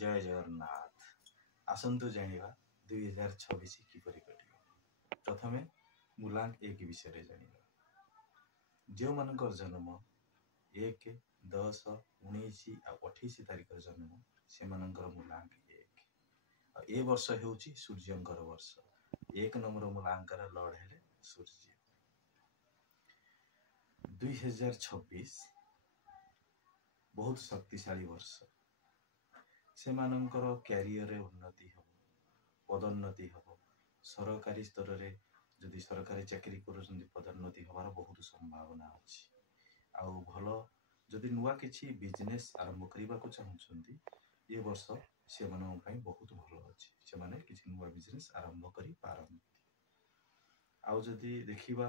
जय जगन्नाथ। आसंतु जानिबा 2026 किपरि कटियो। प्रथमे मूलांक 1 विषय जानिबा। जो मानकर जन्म 1, 10, 19 आ 28 तारिख जन्म से मानकर मूलांक 1। ए वर्ष हेउची सूर्यंकर वर्ष। 1 नंबर मूलांकर लॉर्ड हेले सूर्य। 2026 बहुत शक्तिशाली वर्ष। से मानकर कैरियर उन्नति हम, पदोन्नति हम, सरकारी स्तर रे जदि सरकारी चाकरी करूछन पदोन्नति हमार बहुत संभावना अछि। आउ भलो जदि नुआ किछि बिजनेस आरंभ करिबा को चाहुछन्ती ये वर्ष से मानन पई बहुत भलो अछि। से माने किछि नुआ बिजनेस आरंभ करि पारन। आउ जदि देखिबा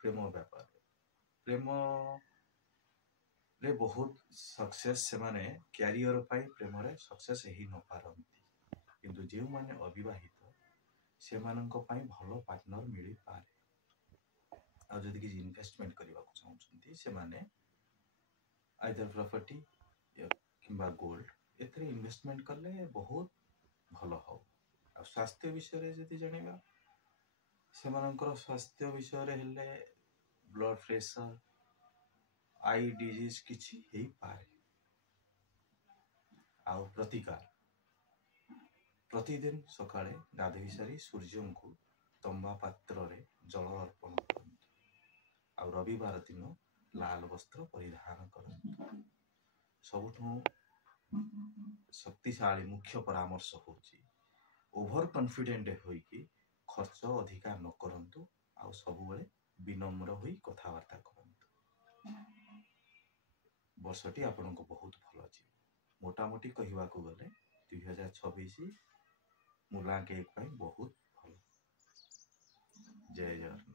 प्रेम व्यापार, प्रेम रे बहुत सक्सेस से माने कैरियर पाई प्रेम रे सक्सेस ही न पारंती। किंतु जे माने अविवाहित से मानन को पाई भलो पार्टनर मिली पारे। आ जदि कि इन्वेस्टमेंट करिबा को चाहुछन्ती से माने आइदर प्रॉपर्टी या किंबा गोल्ड एथरे इन्वेस्टमेंट करले बहुत भलो हो। आ स्वास्थ्य विषय रे जदि जानिबा से मानकर स्वास्थ्य विषय रे हेले ब्लड प्रेशर आई डिजीज किछि हेई पारे। आउ प्रतिकार प्रतिदिन सकाळे गाधोई सारी सूर्य को तंबा पात्र रे जल अर्पण करंतु। आउ रविवार दिन लाल वस्त्र परिधान करंतु। सबुठु शक्तिशाली मुख्य परामर्श होची ओभर कॉन्फिडेंट होई कि खर्च अधिका न करंतु। आउ सब बेले विनम्र होई कथावार्ता करंतु। वर्षटी आपन को बहुत भलो अछि। मोटा मोटी कहिबा को गले 2026 मूलांक 1 पई बहुत भलो। जय जगन्नाथ।